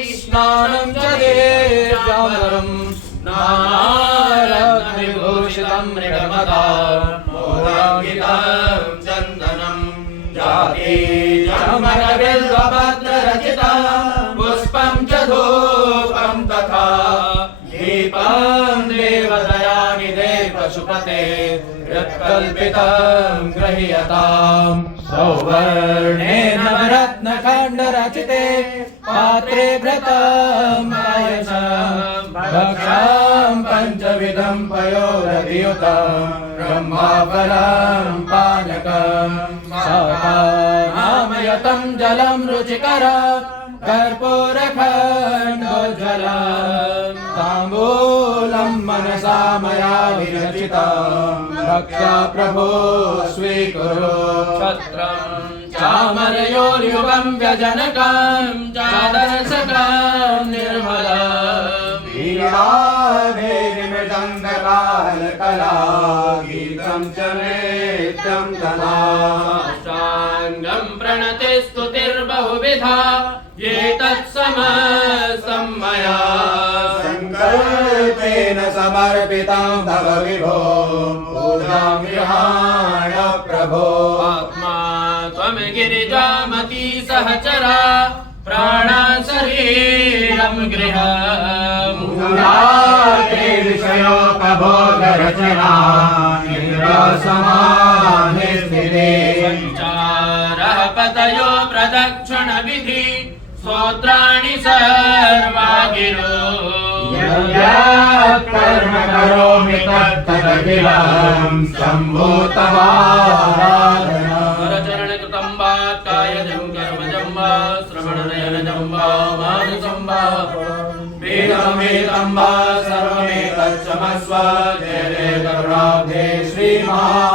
स्नानं च देव्यामरं नानारत्नविभूषितं मृगमदा मोदाङ्कितं चन्दनं जाते चामरबिल्वपत्ररचितं पुष्पं च धूपं तथा दीपं देवदयानिधे पशुपते यत्कल्पितं गृह्यताम् सौवर्णेन नवरत्नखण्डरचिते पात्रे घृतं पायसं भक्षं पञ्चविधं पयोदधियुतं ब्रह्माफलं पानकं सामामयतं जलं रुचिकरं कर्पूरखण्डोज्ज्वलं ताम्बूलं मनसा मया विरचितं भक्त्या प्रभो स्वीकुरु छत्रं चामरयोर्युगं व्यजनकं चादर्शकं निर्मलं वीणाभेरिमृदङ्गकालकला गीतं च नृत्यं तथा साङ्गं प्रणतिस्तुतिर्बहुविधा ये तत्समस्तं मया सङ्कल्पेन समर्पितं तव विभो पूजां गृहाण प्रभो आत्मा त्वं गिरिजामती सहचरा प्राणा शरीरं गृहम् मूलाते विषयोपभोगरचना निन्द्रासमाधि स्थिते सञ्चारः पतयो प्रदक्षिणविधि स्तोत्राणि सर्वा गिरो यत्कर्म करोमि तत्तदखिलं सम्भूतवाराधना करचरणकृतं वा कायजं कर्मजं वा श्रवणनयनजं वा मानसं वा वेदमेतं वा सर्वमेतच्चमस्व जय जय करुणाब्धे श्रीमहा